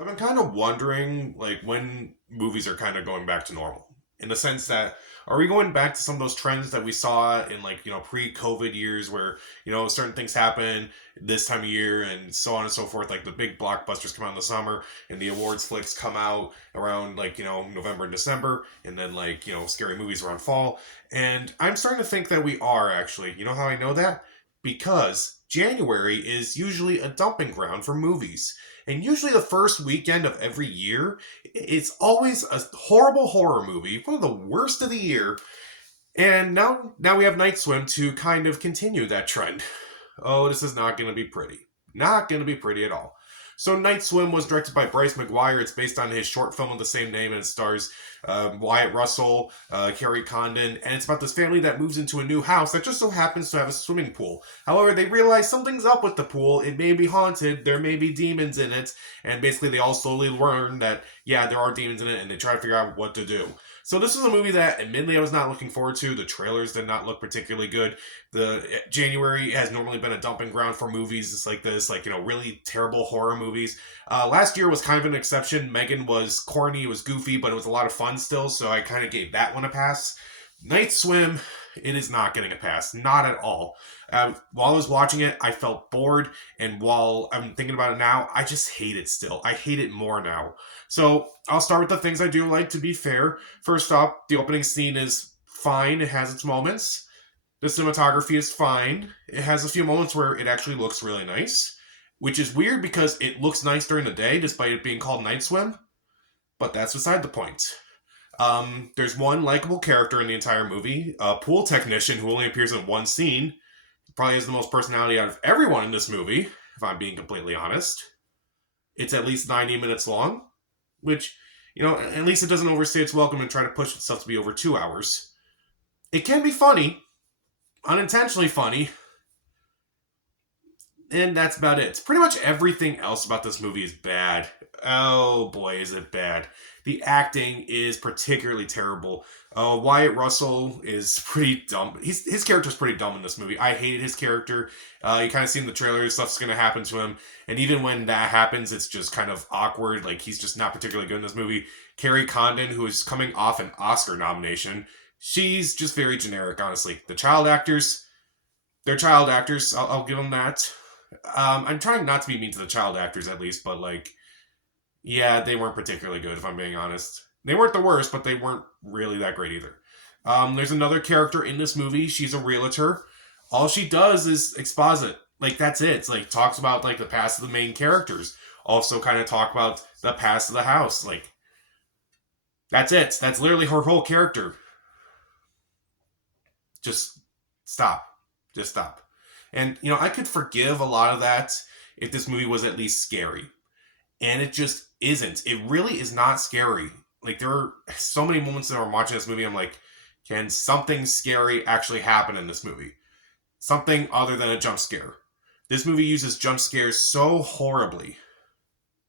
I've been kind of wondering, like, when movies are kind of going back to normal. In the sense that, are we going back to some of those trends that we saw in, like, pre-COVID years where, certain things happen this time of year and so on and so forth? Like, the big blockbusters come out in the summer and the awards flicks come out around, like, November and December. And then, like, scary movies around fall. And I'm starting to think that we are actually. You know how I know that? Because January is usually a dumping ground for movies. And usually the first weekend of every year, it's always a horrible horror movie, one of the worst of the year. And now we have Night Swim to kind of continue that trend. Oh, this is not going to be pretty. Not going to be pretty at all. So Night Swim was directed by Bryce McGuire. It's based on his short film of the same name, and it stars Wyatt Russell, Carrie Condon, and it's about this family that moves into a new house that just so happens to have a swimming pool. However, they realize something's up with the pool. It may be haunted. There may be demons in it, and basically they all slowly learn that yeah, there are demons in it, and they try to figure out what to do. So this was a movie that, admittedly, I was not looking forward to. The trailers did not look particularly good. The January has normally been a dumping ground for movies just like this, like really terrible horror movies. Last year was kind of an exception. Megan was corny, it was goofy, but it was a lot of fun still, so I kind of gave that one a pass. Night Swim, it is not getting a pass, not at all. While I was watching it, I felt bored, and while I'm thinking about it now, I just hate it still. I hate it more now. So I'll start with the things I do like. To be fair, first off, the opening scene is fine. It has its moments. The cinematography is fine. It has a few moments where it actually looks really nice, which is weird because it looks nice during the day despite it being called Night Swim, but that's beside the point. There's one likable character in the entire movie, a pool technician who only appears in one scene. Probably has the most personality out of everyone in this movie, if I'm being completely honest. It's at least 90 minutes long, which, at least it doesn't overstay its welcome and try to push itself to be over 2 hours. It can be funny, unintentionally funny, and that's about it. Pretty much everything else about this movie is bad. Oh boy, is it bad. The acting is particularly terrible. Wyatt Russell is pretty dumb. His character's pretty dumb in this movie. I hated his character. You kind of see in the trailer stuff's going to happen to him. And even when that happens, it's just kind of awkward. Like, he's just not particularly good in this movie. Carrie Condon, who is coming off an Oscar nomination, she's just very generic, honestly. The child actors, they're child actors. I'll give them that. I'm trying not to be mean to the child actors at least, but like, yeah, they weren't particularly good if I'm being honest. They weren't the worst, but they weren't really that great either. There's another character in this movie. She's a realtor. All she does is exposit. Like, that's it. It's like talks about like the past of the main characters. Also, kind of talk about the past of the house. Like, that's it. That's literally her whole character. Just stop. Just stop. And, I could forgive a lot of that if this movie was at least scary. And it just isn't. It really is not scary. Like, there are so many moments that I'm watching this movie, I'm like, can something scary actually happen in this movie? Something other than a jump scare. This movie uses jump scares so horribly.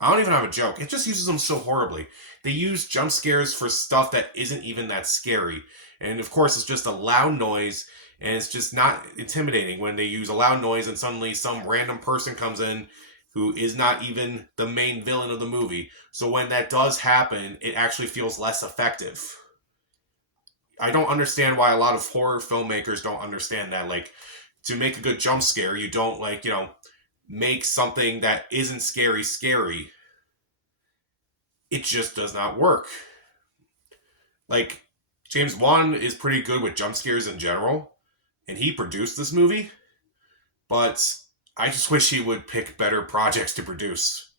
I don't even have a joke. It just uses them so horribly. They use jump scares for stuff that isn't even that scary. And of course, it's just a loud noise, and it's just not intimidating when they use a loud noise and suddenly some random person comes in who is not even the main villain of the movie. So when that does happen, it actually feels less effective. I don't understand why a lot of horror filmmakers don't understand that. Like, to make a good jump scare, you don't, like, make something that isn't scary scary. It just does not work. Like, James Wan is pretty good with jump scares in general, and he produced this movie, but I just wish he would pick better projects to produce.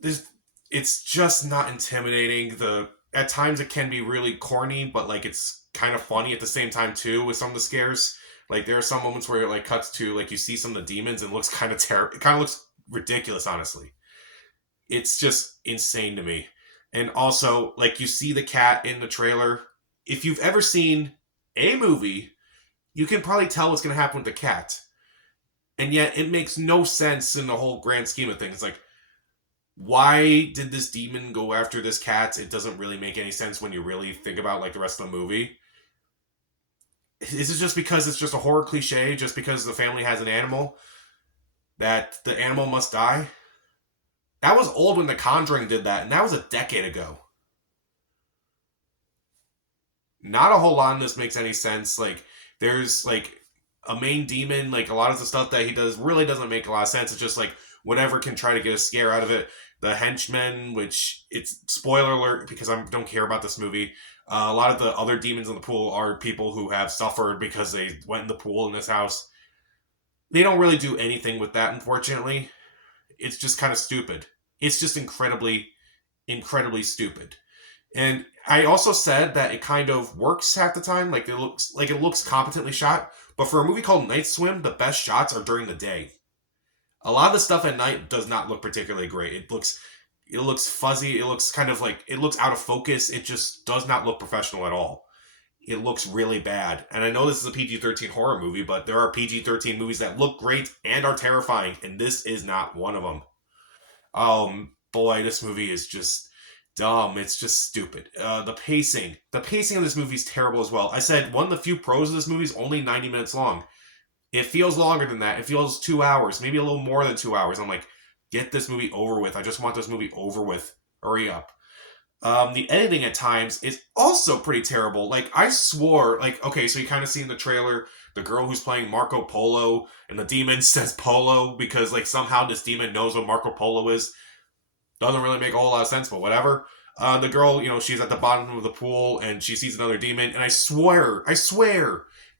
This, it's just not intimidating. The At times it can be really corny, but like it's kind of funny at the same time too with some of the scares. Like, there are some moments where it like cuts to like you see some of the demons and it looks kind of terrible. It kind of looks ridiculous, honestly. It's just insane to me. And also, like, you see the cat in the trailer. If you've ever seen a movie, you can probably tell what's going to happen with the cat. And yet, it makes no sense in the whole grand scheme of things. Like, why did this demon go after this cat? It doesn't really make any sense when you really think about, like, the rest of the movie. Is it just because it's just a horror cliche? Just because the family has an animal? That the animal must die? That was old when The Conjuring did that, and that was a decade ago. Not a whole lot of this makes any sense. Like, there's like a main demon. Like, a lot of the stuff that he does really doesn't make a lot of sense. It's just like whatever can try to get a scare out of it. The henchmen, which it's spoiler alert because I don't care about this movie. A lot of the other demons in the pool are people who have suffered because they went in the pool in this house. They don't really do anything with that, unfortunately. It's just kind of stupid. It's just incredibly, incredibly stupid. And I also said that it kind of works half the time. Like it looks competently shot. But for a movie called Night Swim, the best shots are during the day. A lot of the stuff at night does not look particularly great. It looks fuzzy. It looks kind of like it looks out of focus. It just does not look professional at all. It looks really bad. And I know this is a PG-13 horror movie, but there are PG-13 movies that look great and are terrifying, and this is not one of them. Boy, this movie is just dumb. It's just stupid. The pacing of this movie is terrible as well. I said one of the few pros of this movie is only 90 minutes long. It feels longer than that. It feels 2 hours, maybe a little more than 2 hours. I'm like, get this movie over with. I just want this movie over with. Hurry up. The editing at times is also pretty terrible. Like, I swore, like, okay, so you kind of see in the trailer the girl who's playing Marco Polo, and the demon says Polo because, like, somehow this demon knows what Marco Polo is. Doesn't really make a whole lot of sense, but whatever. The girl, she's at the bottom of the pool and she sees another demon, and I swear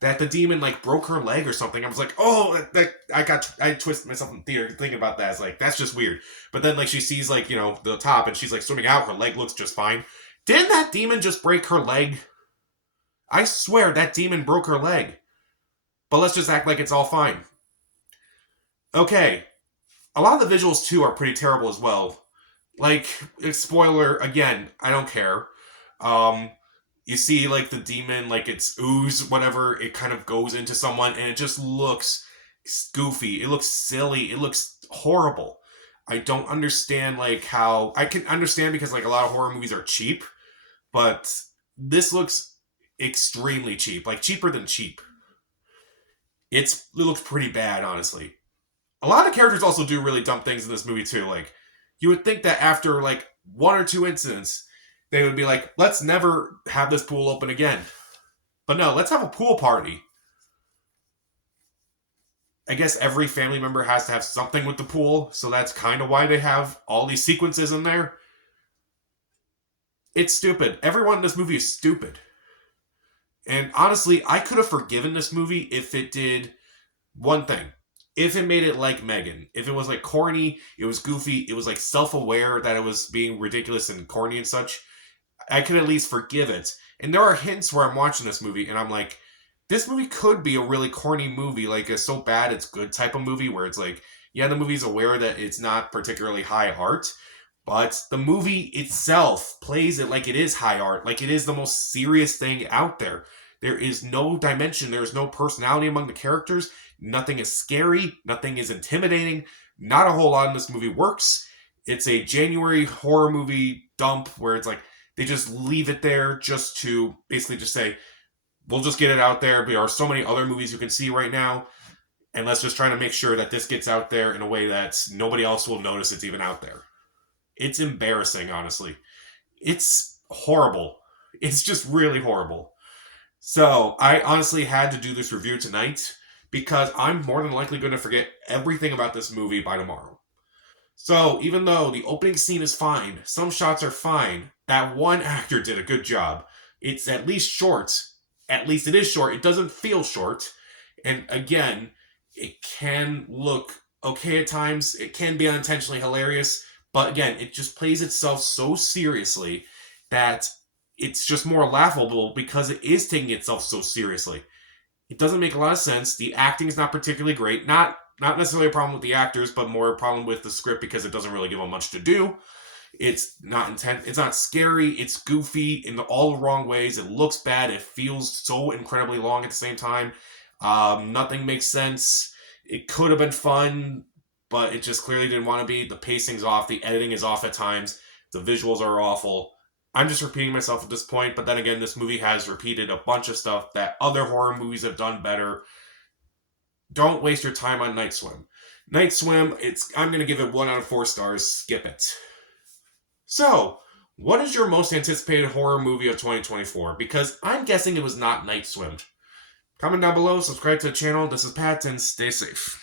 that the demon like broke her leg or something. I was like, oh, I twisted myself in theater thinking about that. It's like that's just weird. But then like she sees like the top, and she's like swimming out. Her leg looks just fine. Didn't that demon just break her leg? I swear that demon broke her leg. But let's just act like it's all fine. Okay, a lot of the visuals too are pretty terrible as well. Like, spoiler again, I don't care. Um, you see, like, the demon, like, it's ooze, whatever, it kind of goes into someone, and it just looks goofy. It looks silly. It looks horrible. I don't understand, like, how. I can understand because, like, a lot of horror movies are cheap, but this looks extremely cheap. Like, cheaper than cheap. It looks pretty bad, honestly. A lot of characters also do really dumb things in this movie too. Like, you would think that after like one or two incidents, they would be like, let's never have this pool open again. But no, let's have a pool party. I guess every family member has to have something with the pool, so that's kind of why they have all these sequences in there. It's stupid. Everyone in this movie is stupid. And honestly, I could have forgiven this movie if it did one thing. If it made it like Megan, if it was like corny, it was goofy, it was like self-aware that it was being ridiculous and corny and such, I could at least forgive it. And there are hints where I'm watching this movie and I'm like, this movie could be a really corny movie, like a so bad it's good type of movie where it's like, yeah, the movie's aware that it's not particularly high art, but the movie itself plays it like it is high art, like it is the most serious thing out there. There is no dimension, there is no personality among the characters. Nothing is scary. Nothing is intimidating. Not a whole lot in this movie works. It's a January horror movie dump where it's like they just leave it there just to basically just say, we'll just get it out there. There are so many other movies you can see right now. And let's just try to make sure that this gets out there in a way that nobody else will notice it's even out there. It's embarrassing, honestly. It's horrible. It's just really horrible. So I honestly had to do this review tonight because I'm more than likely going to forget everything about this movie by tomorrow. So, even though the opening scene is fine, some shots are fine, that one actor did a good job. It's at least short. At least it is short. It doesn't feel short. And again, it can look okay at times. It can be unintentionally hilarious. But again, it just plays itself so seriously that it's just more laughable because it is taking itself so seriously. It doesn't make a lot of sense. The acting is not particularly great. Not necessarily a problem with the actors, but more a problem with the script because it doesn't really give them much to do. It's not intense. It's not scary. It's goofy in all the wrong ways. It looks bad. It feels so incredibly long at the same time. Nothing makes sense. It could have been fun, but it just clearly didn't want to be. The pacing's off. The editing is off at times. The visuals are awful. I'm just repeating myself at this point, but then again, this movie has repeated a bunch of stuff that other horror movies have done better. Don't waste your time on Night Swim. Night Swim, I'm going to give it 1 out of 4 stars. Skip it. So, what is your most anticipated horror movie of 2024? Because I'm guessing it was not Night Swim. Comment down below, subscribe to the channel. This is Pat, and stay safe.